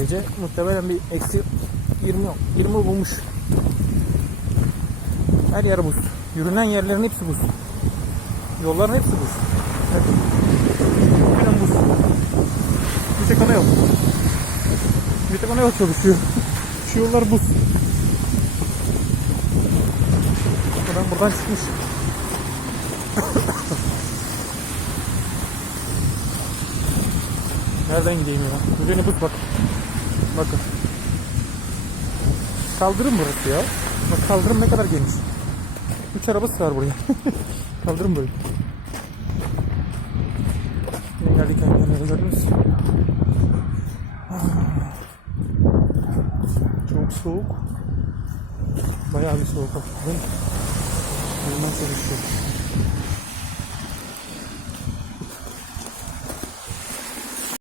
bence muhtemelen bir eksi 20 20 bulmuş. Her yer buz. Yürünen yerlerin hepsi buz. Yolların hepsi buz. Evet. Aynen buz. Bir tek ana yok. Bir tek ana yok çalışıyor. Şu yollar buz. Buradan, buradan çıkmış. Nereden gideyim ya? Üzerine buz bak. Bakın. Kaldırım burası ya. Bak kaldırım ne kadar geniş. Üç araba sığar buraya. kaldırım böyle. Yine geldik engelleri gördünüz. Ah. Çok soğuk. Bayağı bir soğuk. Bakın. Bundan çalışıyor.